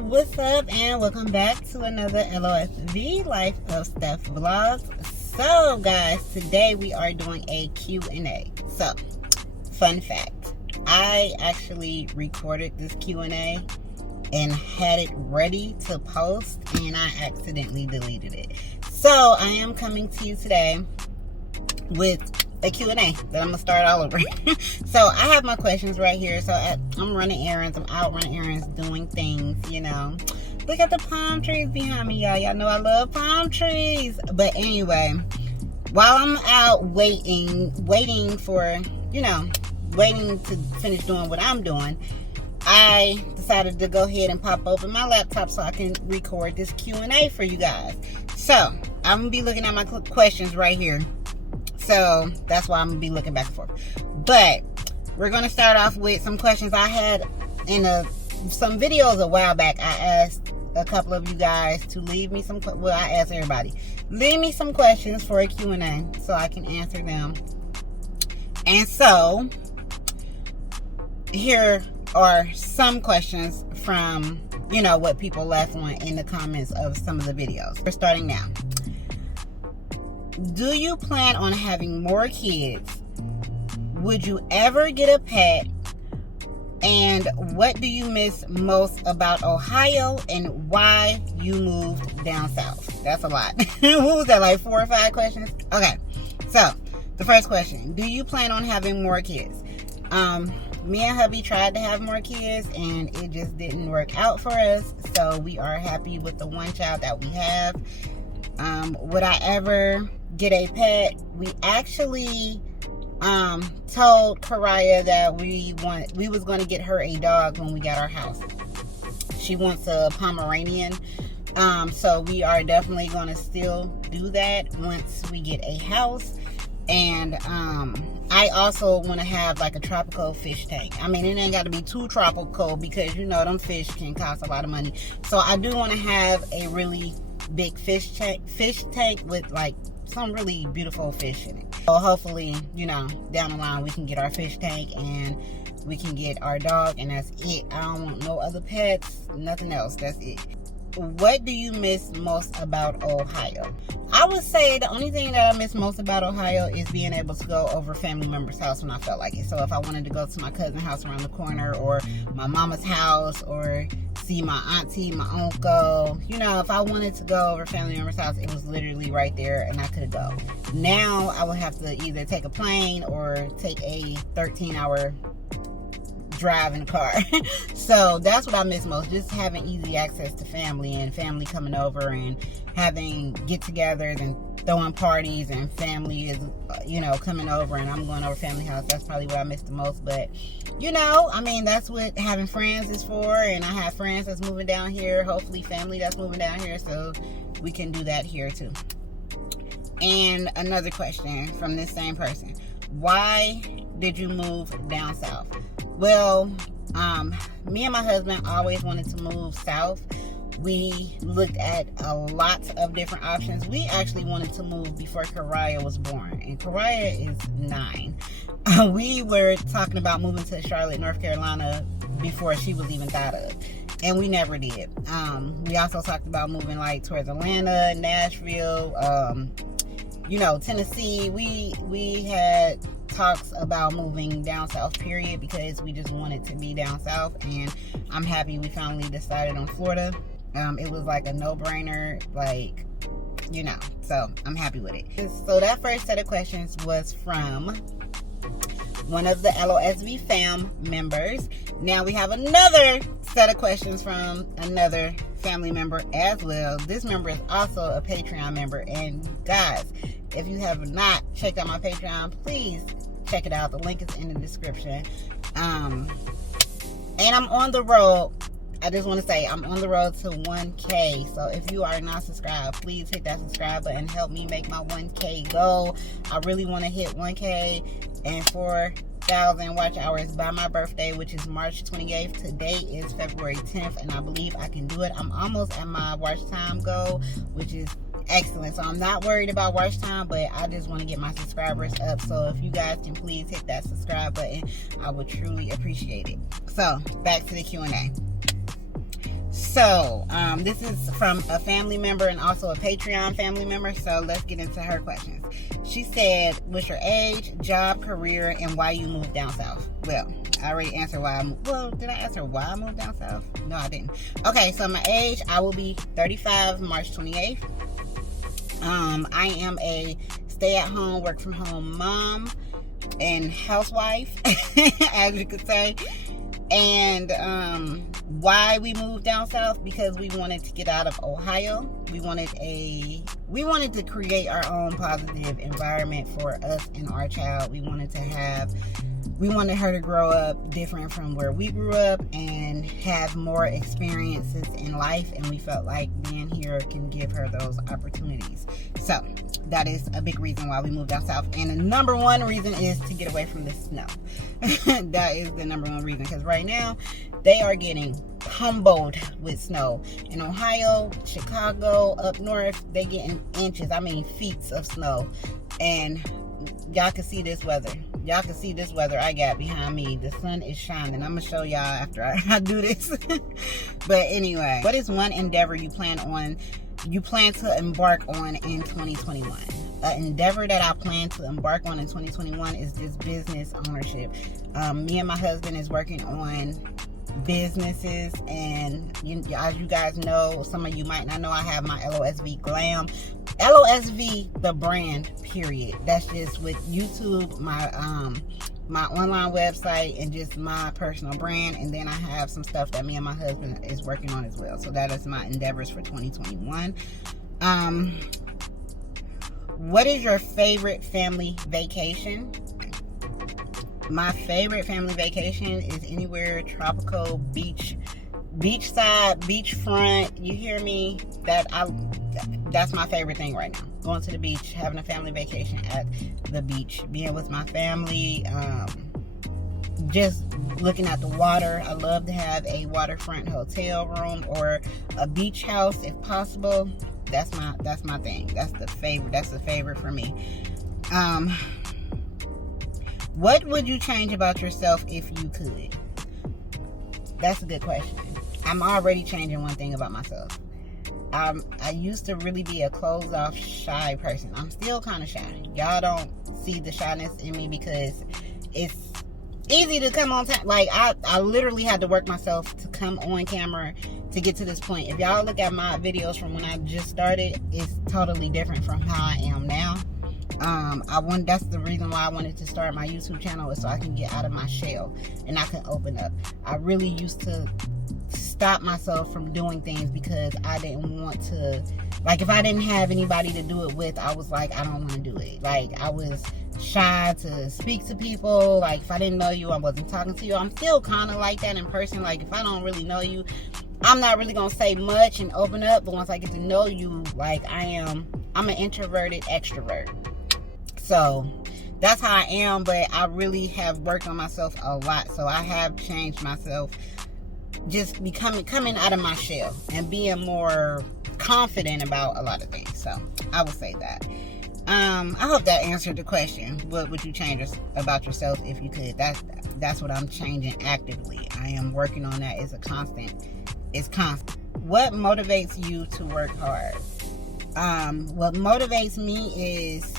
what's up, and welcome back to another LOSV Life of Steph vlogs. So guys, today we are doing a Q&A. So, fun fact, I actually recorded this Q&A and had it ready to post, and I accidentally deleted it. So I am coming to you today with a Q&A that I'm gonna start all over. So I have my questions right here. So I'm running errands, I'm out running errands, doing things, you know. Look at the palm trees behind me, y'all know I love palm trees. But anyway, while I'm out waiting for, waiting to finish doing what I'm doing, I decided to go ahead and pop open my laptop so I can record this Q&A for you guys. So I'm gonna be looking at my questions right here. So that's why I'm going to be looking back and forth. But we're going to start off with some questions I had in some videos a while back. I asked a couple of you guys to leave me some, I asked everybody, leave me some questions for a Q&A so I can answer them. And so here are some questions from, what people left on in the comments of some of the videos. We're starting now. Do you plan on having more kids? Would you ever get a pet? And what do you miss most about Ohio and why you moved down south? That's a lot. What was that, like 4 or 5 questions? Okay, so the first question, do you plan on having more kids? Me and hubby tried to have more kids and it just didn't work out for us. So we are happy with the one child that we have. Would I ever get a pet? We actually told Kariah that we was going to get her a dog when we got our house. She wants a Pomeranian, so we are definitely going to still do that once we get a house. And I also want to have like a tropical fish tank. I mean, it ain't got to be too tropical because them fish can cost a lot of money. So I do want to have a really big fish tank with like some really beautiful fish in it. So hopefully, down the line we can get our fish tank and we can get our dog, and that's it. I don't want no other pets, nothing else. That's it. What do you miss most about Ohio? I would say the only thing that I miss most about Ohio is being able to go over family members' house when I felt like it. So if I wanted to go to my cousin's house around the corner, or my mama's house, or see my auntie, my uncle, if I wanted to go over family members' house, it was literally right there and I could go. Now I would have to either take a plane or take a 13-hour drive in a car. So that's what I miss most, just having easy access to family and family coming over and having get-togethers and throwing parties, and family is coming over and I'm going over family house. That's probably what I miss the most. But that's what having friends is for, and I have friends that's moving down here, hopefully family that's moving down here, so we can do that here too. And another question from this same person, why did you move down south? Well, me and my husband always wanted to move south. We looked at a lot of different options. We actually wanted to move before Kariah was born, and Kariah is 9. We were talking about moving to Charlotte, North Carolina before she was even thought of, and we never did. We also talked about moving like towards Atlanta, Nashville, Tennessee. We had talks about moving down south, period, because we just wanted to be down south, and I'm happy we finally decided on Florida. It was like a no-brainer, so I'm happy with it. So that first set of questions was from one of the LOSV fam members. Now we have another set of questions from another family member as well. This member is also a Patreon member, and guys, if you have not checked out my Patreon, please check it out. The link is in the description. And I'm on the road. I just want to say I'm on the road to 1K. So if you are not subscribed, please hit that subscribe button. Help me make my 1K goal. I really want to hit 1K and 4,000 watch hours by my birthday, which is March 28th. Today is February 10th, and I believe I can do it. I'm almost at my watch time goal, which is excellent. So I'm not worried about watch time, but I just want to get my subscribers up. So if you guys can please hit that subscribe button, I would truly appreciate it. So back to the Q&A. So, this is from a family member and also a Patreon family member. So let's get into her questions. She said, what's your age, job, career, and why you moved down south? Well, I already answered why I moved. Well, did I answer why I moved down south? No, I didn't. Okay, so my age, I will be 35 March 28th. I am a stay-at-home, work-from-home mom and housewife, as you could say. And why we moved down south? Because we wanted to get out of Ohio. We wanted to create our own positive environment for us and our child. We wanted her to grow up different from where we grew up and have more experiences in life, and we felt like being here can give her those opportunities. So that is a big reason why we moved down south. And the number one reason is to get away from the snow. That is the number one reason, because right now they are getting pummeled with snow. In Ohio, Chicago, up north, they getting inches, feet of snow. And y'all can see this weather. Y'all can see this weather I got behind me. The sun is shining. I'm going to show y'all after I do this. But anyway, what is one endeavor you plan to embark on in 2021? An endeavor that I plan to embark on in 2021 is just business ownership. Me and my husband is working on businesses, and as you guys know, some of you might not know, I have my LOSV Glam. LOSV, the brand, period. That's just with YouTube, my online website, and just my personal brand. And then I have some stuff that me and my husband is working on as well. So that is my endeavors for 2021. What is your favorite family vacation? My favorite family vacation is anywhere tropical, beachside, beachfront. You hear me? That's my favorite thing right now. Going to the beach, having a family vacation at the beach, being with my family, just looking at the water. I love to have a waterfront hotel room or a beach house if possible. That's my thing. That's the favorite for me. What would you change about yourself if you could? That's a good question. I'm already changing one thing about myself. I used to really be a closed off, shy person. I'm still kind of shy. Y'all don't see the shyness in me because it's easy to come on time. Like, I literally had to work myself to come on camera to get to this point. If y'all look at my videos from when I just started, it's totally different from how I am now. That's the reason why I wanted to start my YouTube channel, is so I can get out of my shell and I can open up. I really used to stop myself from doing things because I didn't want to, like, if I didn't have anybody to do it with, I was like, I don't want to do it. Like, I was shy to speak to people. Like, if I didn't know you, I wasn't talking to you. I'm still kind of like that in person. Like, if I don't really know you, I'm not really gonna say much and open up. But once I get to know you, like, I'm an introverted extrovert. So that's how I am, but I really have worked on myself a lot. So I have changed myself, just coming out of my shell and being more confident about a lot of things. So I would say that. I hope that answered the question. What would you change about yourself if you could? That's what I'm changing actively. I am working on that. It's constant. What motivates you to work hard? What motivates me is,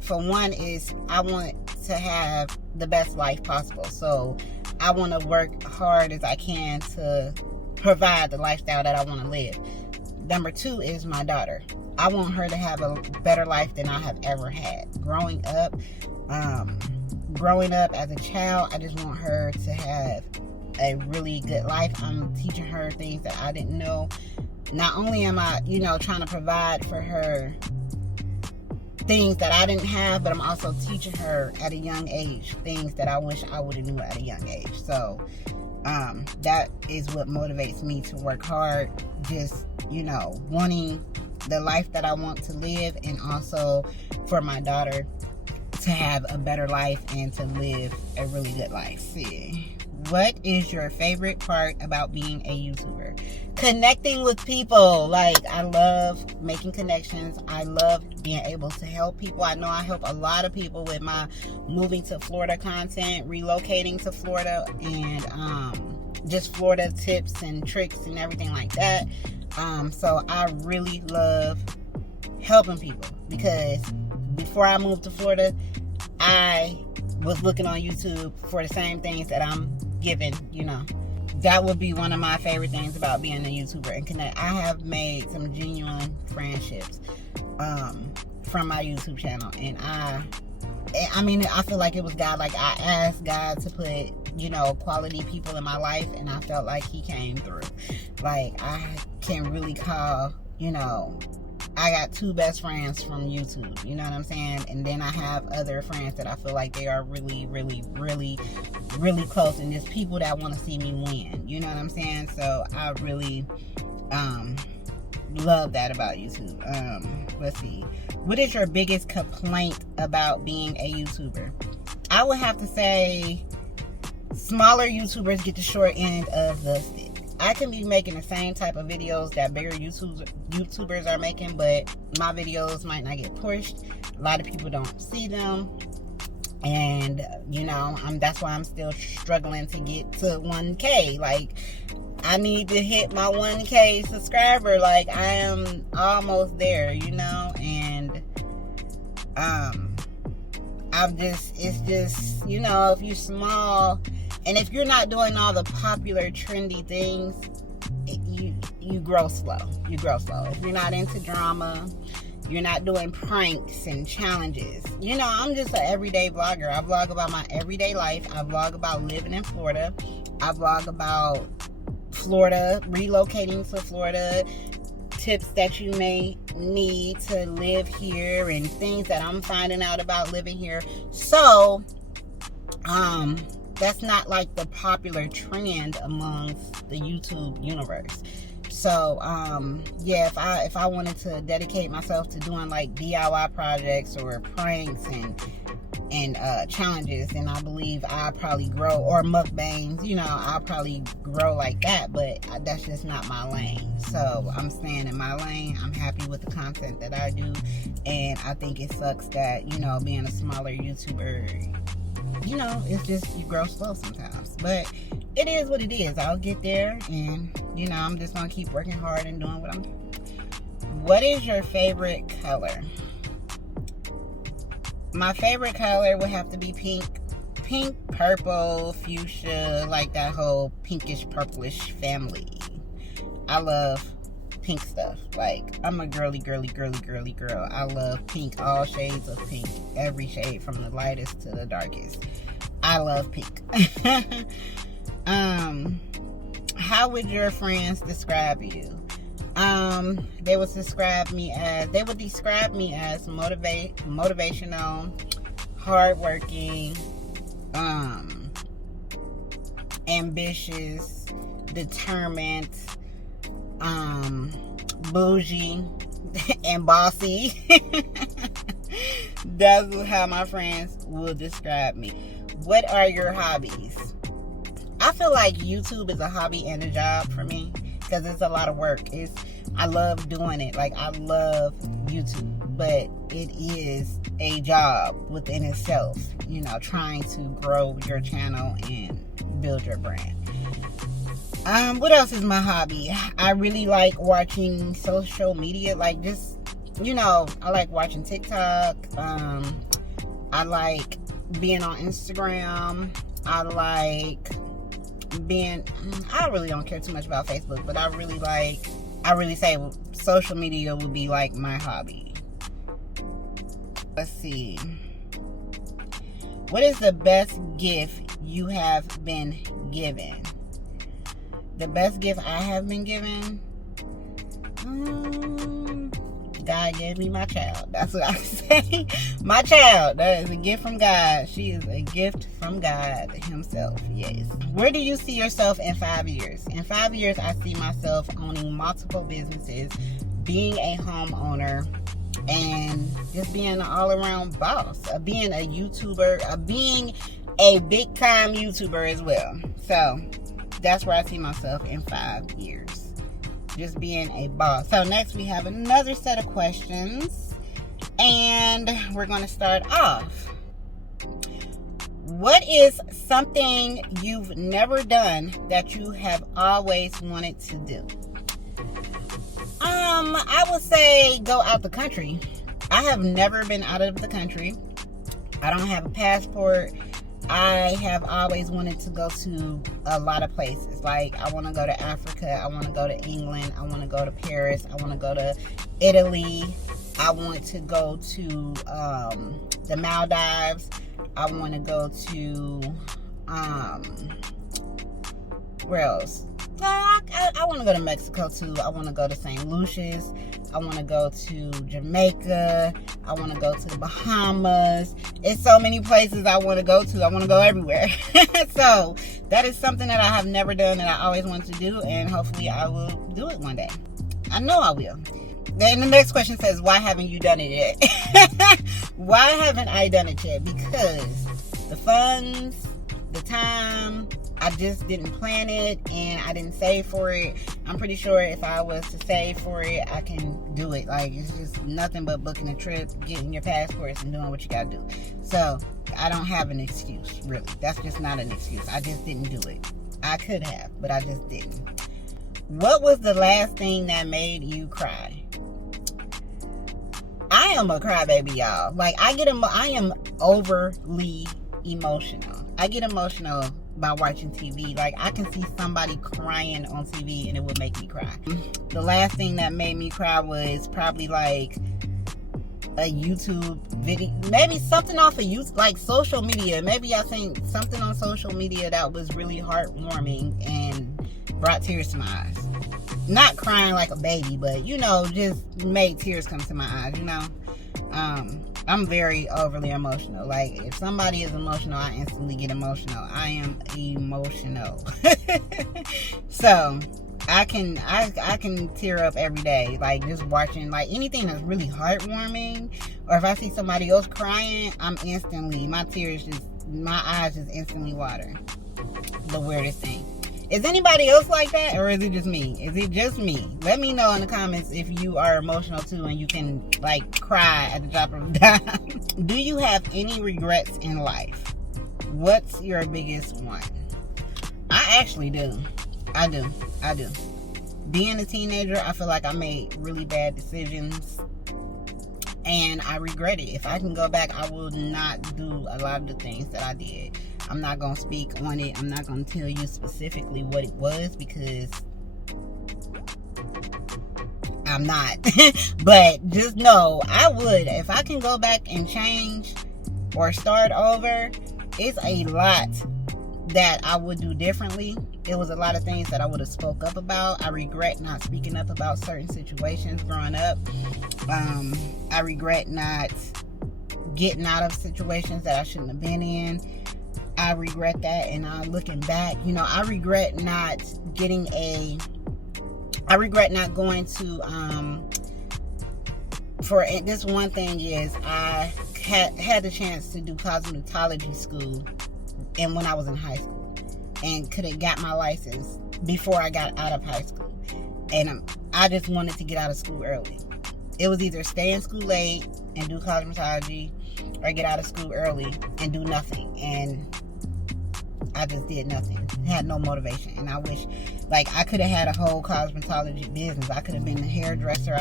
for one, is I want to have the best life possible. So I want to work hard as I can to provide the lifestyle that I want to live. Number two is my daughter. I want her to have a better life than I have ever had. Growing up as a child, I just want her to have a really good life. I'm teaching her things that I didn't know. Not only am I, trying to provide for her things that I didn't have, but I'm also teaching her at a young age things that I wish I would have knew at a young age. So that is what motivates me to work hard. Just, wanting the life that I want to live, and also for my daughter to have a better life and to live a really good life. See, what is your favorite part about being a YouTuber? Connecting with people. Like, I love making connections. I love being able to help people. I know I help a lot of people with my moving to Florida content, relocating to Florida, and just Florida tips and tricks and everything like that. So I really love helping people, because before I moved to Florida, I was looking on YouTube for the same things that I'm giving, That would be one of my favorite things about being a YouTuber and connect. I have made some genuine friendships from my YouTube channel, and I feel like it was God. Like, I asked God to put, quality people in my life, and I felt like He came through. Like, I can really call, I got 2 best friends from YouTube, you know what I'm saying? And then I have other friends that I feel like they are really, really, really, really close, and just people that want to see me win, you know what I'm saying? So I really love that about YouTube. Let's see. What is your biggest complaint about being a YouTuber? I would have to say smaller YouTubers get the short end of the stick. I can be making the same type of videos that bigger YouTubers are making, but my videos might not get pushed. A lot of people don't see them. And, that's why I'm still struggling to get to 1K. Like, I need to hit my 1K subscriber. Like, I am almost there, and it's just, if you're small, and if you're not doing all the popular trendy things, you grow slow. You grow slow. If you're not into drama, you're not doing pranks and challenges. I'm just an everyday vlogger. I vlog about my everyday life. I vlog about living in Florida. I vlog about Florida, relocating to Florida, tips that you may need to live here, and things that I'm finding out about living here. So, that's not like the popular trend amongst the YouTube universe. So, if I wanted to dedicate myself to doing like DIY projects or pranks and challenges, then I believe I'll probably grow, or mukbangs, I'll probably grow like that, but that's just not my lane. So I'm staying in my lane. I'm happy with the content that I do, and I think it sucks that, being a smaller YouTuber, it's just, you grow slow sometimes, but it is what it is. I'll get there, and I'm just gonna keep working hard and doing what I'm doing. What is your favorite color? My favorite color would have to be pink, purple, fuchsia, like that whole pinkish purplish family. I love pink stuff. Like, I'm a girly girl. I love pink, all shades of pink, every shade from the lightest to the darkest. I love pink. How would your friends describe you? They would describe me as motivational, hardworking, ambitious, determined, bougie, and bossy. That's how my friends will describe me. What are your hobbies? I feel like YouTube is a hobby and a job for me, because it's a lot of work. I love doing it. Like, I love YouTube, but it is a job within itself, trying to grow your channel and build your brand. What else is my hobby? I really like watching social media, like, just, I like watching TikTok. I like being on Instagram. I really don't care too much about Facebook, but I really say social media would be like my hobby. Let's see. What is the best gift you have been given? The best gift I have been given? God gave me my child. That's what I say. My child. That is a gift from God. She is a gift from God Himself. Yes. Where do you see yourself in 5 years? In 5 years, I see myself owning multiple businesses, being a homeowner, and just being an all-around boss. Being a YouTuber. Being a big-time YouTuber as well. So, that's where I see myself in 5 years. Just being a boss. So next we have another set of questions, and we're going to start off. What is something you've never done that you have always wanted to do? I would say go out the country. I have never been out of the country. I don't have a passport. I have always wanted to go to a lot of places. Like, I want to go to Africa. I want to go to England. I want to go to Paris. I want to go to Italy. I want to go to the Maldives. I want to go to where else? I want to go to Mexico too. I want to go to St. Lucia's. I want to go to Jamaica. I want to go to the Bahamas. It's so many places I want to go to. I want to go everywhere. So that is something that I have never done that I always wanted to do, and hopefully I will do it one day. I know I will. Then the next question says, why haven't you done it yet? Why haven't I done it yet? Because the funds, the time, I just didn't plan it, and I didn't save for it. I'm pretty sure if I was to save for it, I can do it. Like, it's just nothing but booking a trip, getting your passports, and doing what you gotta do. So I don't have an excuse, really. That's just not an excuse. I just didn't do it. I could have, but I just didn't. What was the last thing that made you cry? I am a crybaby, y'all. Like, I am overly emotional. I get emotional by watching TV. Like, I can see somebody crying on TV and it would make me cry. The last thing that made me cry was probably like a YouTube video, maybe something off of YouTube, like social media. Maybe I seen something on social media that was really heartwarming and brought tears to my eyes. Not crying like a baby, but just made tears come to my eyes. I'm very overly emotional. Like, if somebody is emotional, I instantly get emotional. I am emotional. So I can tear up every day, like just watching like anything that's really heartwarming, or if I see somebody else crying, my eyes just instantly water. The weirdest thing. Is anybody else like that, or is it just me? Is it just me? Let me know in the comments if you are emotional too and you can like cry at the drop of a dime. Do you have any regrets in life? What's your biggest one? I actually do. I do. Being a teenager, I feel like I made really bad decisions, and I regret it. If I can go back, I will not do a lot of the things that I did. I'm not going to speak on it. I'm not going to tell you specifically what it was, because I'm not. But just know, I would. If I can go back and change or start over, it's a lot that I would do differently. It was a lot of things that I would have spoke up about. I regret not speaking up about certain situations growing up. I regret not getting out of situations that I shouldn't have been in. I regret that, and I'm looking back, I regret not going to, for this one thing is, I had the chance to do cosmetology school, and when I was in high school, and could have got my license before I got out of high school, and I just wanted to get out of school early. It was either stay in school late and do cosmetology, or get out of school early and do nothing. And I just did nothing. Had no motivation. And I wish, like, I could have had a whole cosmetology business. I could have been a hairdresser.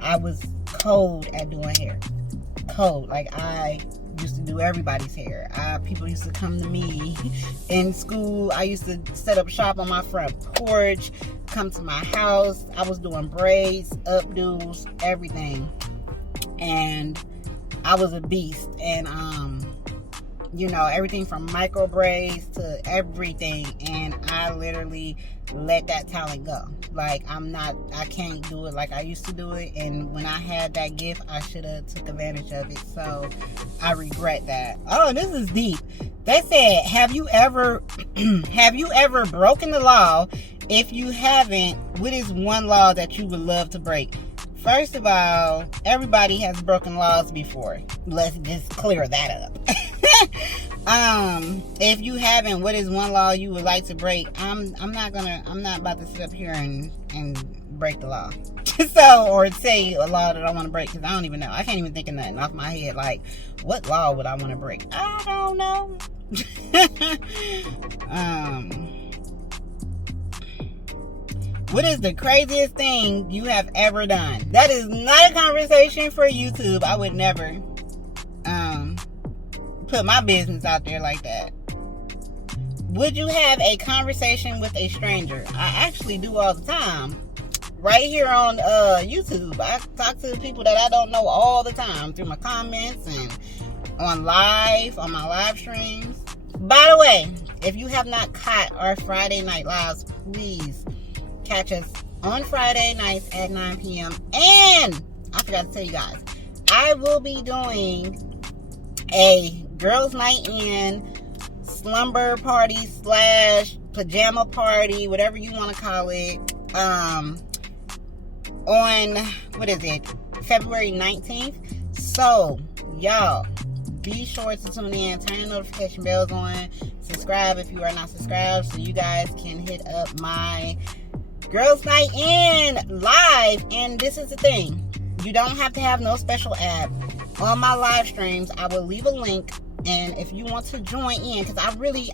I was cold at doing hair. Cold. Like, I used to do everybody's hair. People used to come to me in school. I used to set up shop on my front porch, come to my house. I was doing braids, updos, everything. And I was a beast. And everything from micro braids to everything, and I literally let that talent go. Like, I can't do it like I used to do it, and when I had that gift, I should have took advantage of it. So I regret that. Oh, this is deep. They said, have you ever broken the law? If you haven't, what is one law that you would love to break? First of all, everybody has broken laws before. Let's just clear that up. If you haven't, what is one law you would like to break? I'm not about to sit up here and break the law. Or say a law that I want to break, because I don't even know. I can't even think of nothing off my head. Like, what law would I want to break? I don't know. What is the craziest thing you have ever done? That is not a conversation for YouTube. I would never put my business out there like that. Would you have a conversation with a stranger? I actually do all the time. Right here on YouTube. I talk to people that I don't know all the time through my comments and on my live streams. By the way, if you have not caught our Friday night lives, please catch us on Friday nights at 9 p.m. And I forgot to tell you guys, I will be doing a girls' night in slumber party / pajama party, whatever you want to call it, on, February 19th. So, y'all, be sure to tune in, turn the notification bells on, subscribe if you are not subscribed, so you guys can hit up my Girls Night In live. And this is the thing, you don't have to have no special app. On my live streams, I will leave a link, and if you want to join in, because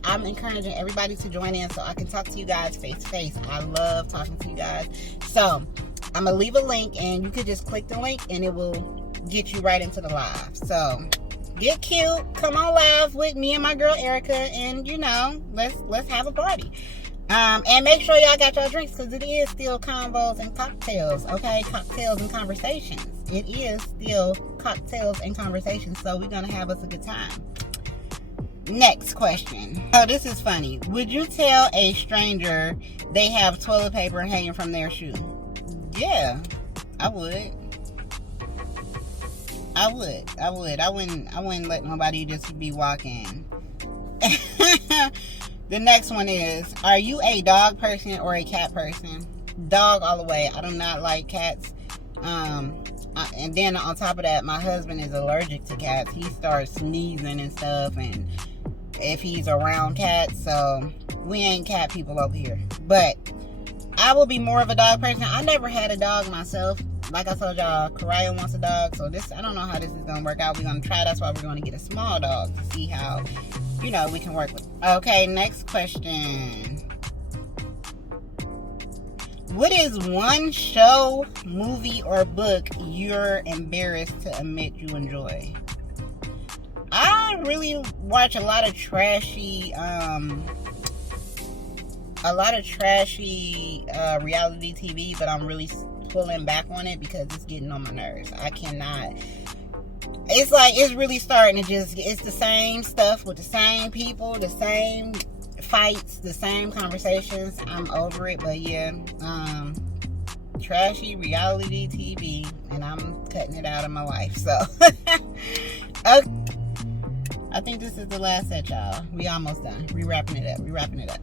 I'm encouraging everybody to join in so I can talk to you guys face to face. I love talking to you guys. So I'm going to leave a link, and you could just click the link and it will get you right into the live. So get cute, come on live with me and my girl Ericca, and let's have a party. And make sure y'all got your drinks, because it is still combos and cocktails, okay? Cocktails and conversations. It is still cocktails and conversations, so we're going to have us a good time. Next question. Oh, this is funny. Would you tell a stranger they have toilet paper hanging from their shoe? Yeah, I would. I wouldn't let nobody just be walking. The next one is, are you a dog person or a cat person? Dog all the way. I do not like cats. And then on top of that, my husband is allergic to cats. He starts sneezing and stuff, and if he's around cats, so we ain't cat people over here. But I will be more of a dog person. I never had a dog myself. Like I told y'all, Karaya wants a dog, so I don't know how this is going to work out. We're going to try. That's why we're going to get a small dog to see how, we can work with. Okay, next question. What is one show, movie, or book you're embarrassed to admit you enjoy? I really watch a lot of trashy reality TV, but I'm really pulling back on it because it's getting on my nerves. I cannot. It's really starting to it's the same stuff with the same people, the same fights, the same conversations. I'm over it, but yeah, trashy reality TV, and I'm cutting it out of my life. So, okay. I think this is the last set, y'all. We almost done. We wrapping it up.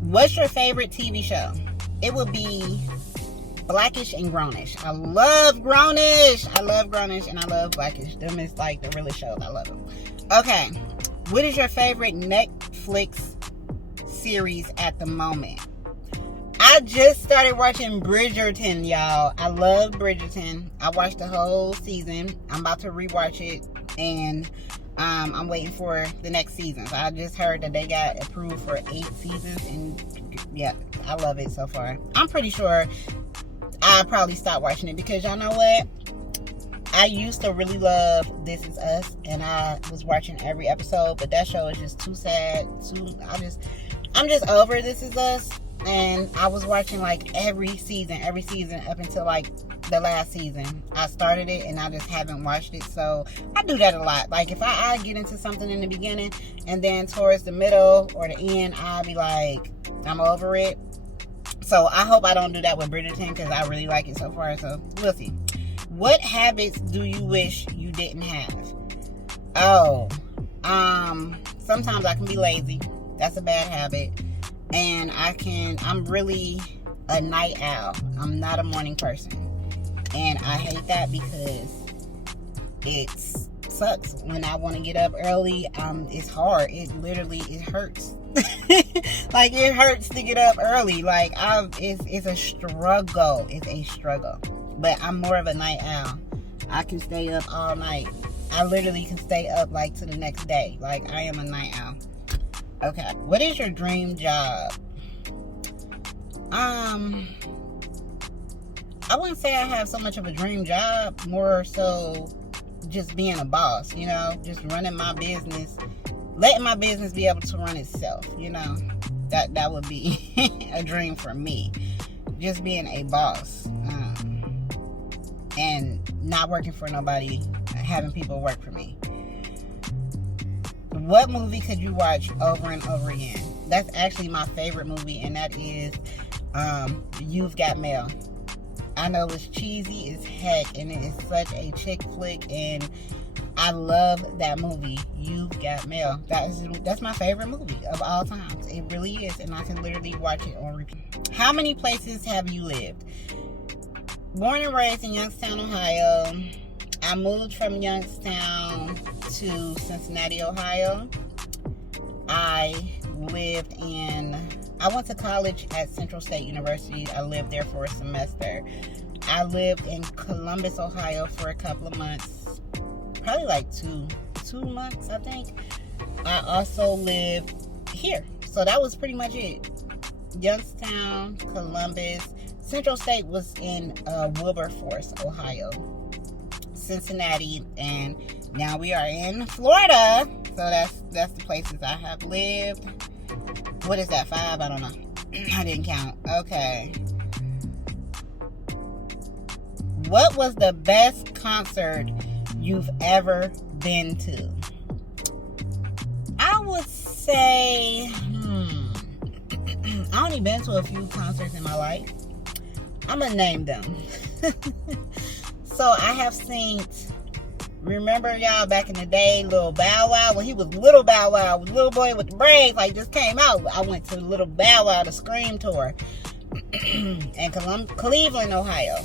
What's your favorite TV show? It would be Blackish and Grownish. I love Grownish, and I love Blackish. Them is like the realest shows. I love them. Okay. What is your favorite Netflix series at the moment? I just started watching Bridgerton, y'all. I love Bridgerton. I watched the whole season. I'm about to rewatch it, and I'm waiting for the next season. So I just heard that they got approved for 8 seasons, and yeah, I love it so far. I'm pretty sure I'll probably stop watching it, because y'all know what? I used to really love This Is Us, and I was watching every episode, but that show is just too sad. I'm just over This Is Us, and I was watching like every season up until like the last season. I started it and I just haven't watched it, so I do that a lot. Like if I get into something in the beginning, and then towards the middle or the end, I'll be like, I'm over it. So I hope I don't do that with Bridgerton, because I really like it so far, so we'll see. What habits do you wish you didn't have? Sometimes I can be lazy. That's a bad habit. And I'm really a night owl. I'm not a morning person. And I hate that because it sucks. When I want to get up early, it's hard. It hurts. Like, it hurts to get up early. Like, it's a struggle. It's a struggle. But I'm more of a night owl. I can stay up all night. I literally can stay up like to the next day. Like, I am a night owl. Okay. What is your dream job? I wouldn't say I have so much of a dream job, more so just being a boss, you know, just running my business, letting my business be able to run itself, you know. That would be a dream for me. Just being a boss. And not working for nobody, having people work for me. What movie could you watch over and over again? That's actually my favorite movie, and that is You've Got Mail. I know it's cheesy as heck, and it is such a chick flick, and I love that movie, You've Got Mail. That's my favorite movie of all times. It really is, and I can literally watch it on repeat. How many places have you lived? Born and raised in Youngstown, Ohio. I moved from Youngstown to Cincinnati, Ohio. I went to college at Central State University. I lived there for a semester. I lived in Columbus, Ohio for a couple of months. Probably like two months, I think. I also lived here. So that was pretty much it. Youngstown, Columbus. Central State was in Wilberforce, Ohio, Cincinnati, and now we are in Florida. So that's the places I have lived. What is that, 5? I don't know. I didn't count. Okay. What was the best concert you've ever been to? I would say, I only been to a few concerts in my life. I'm gonna name them. So I have seen, remember y'all back in the day, Little Bow Wow? When he was Little Bow Wow, Little Boy with the braids, like just came out. I went to Little Bow Wow, the Scream tour in Cleveland, Ohio.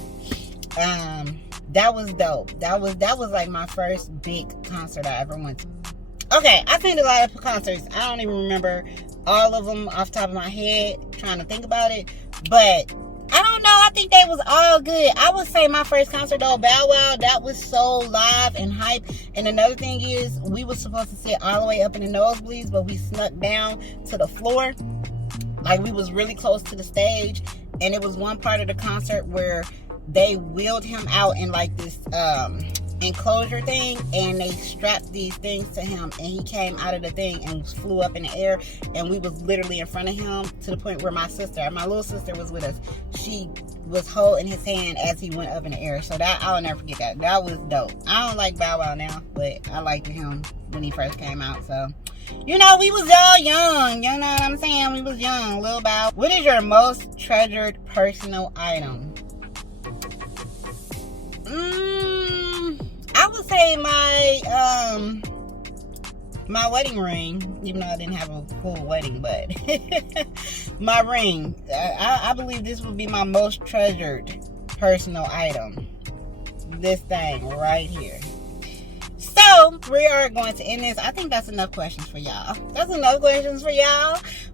That was dope. That was like my first big concert I ever went to. Okay, I've seen a lot of concerts. I don't even remember all of them off the top of my head, trying to think about it, but I don't know. I think they was all good. I would say my first concert, though, Bow Wow, that was so live and hype. And another thing is, we were supposed to sit all the way up in the nosebleeds, but we snuck down to the floor. Like, we was really close to the stage. And it was one part of the concert where they wheeled him out in like this enclosure thing, and they strapped these things to him, and he came out of the thing and flew up in the air, and we was literally in front of him to the point where my little sister was with us. She was holding his hand as he went up in the air. So that, I'll never forget that. That was dope. I don't like Bow Wow now, but I liked him when he first came out. So, you know, we was all young. You know what I'm saying? We was young. Lil Bow. What is your most treasured personal item? I would say my wedding ring, even though I didn't have a full wedding, but my ring. I believe this would be my most treasured personal item. This thing right here. So, we are going to end this. I think that's enough questions for y'all.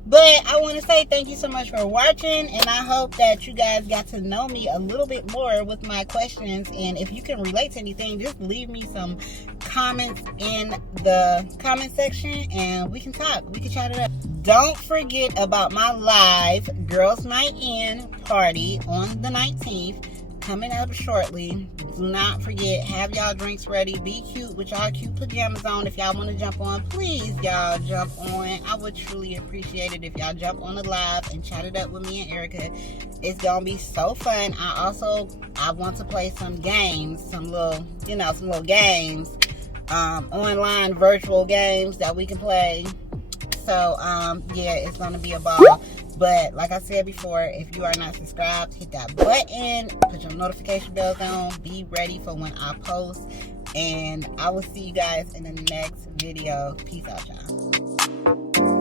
But I want to say thank you so much for watching, and I hope that you guys got to know me a little bit more with my questions. And if you can relate to anything, just leave me some comments in the comment section, and we can talk. We can chat it up. Don't forget about my live Girls Night In party on the 19th. Coming up shortly. Do not forget, have y'all drinks ready. Be cute with y'all cute pajamas on. If y'all want to jump on, please y'all jump on. I would truly appreciate it if y'all jump on the live and chat it up with me and Ericca. It's gonna be so fun. I want to play some games, some little games, online virtual games that we can play. So yeah, it's gonna be a ball. But like I said before, if you are not subscribed, hit that button, put your notification bells on, be ready for when I post, and I will see you guys in the next video. Peace out, y'all.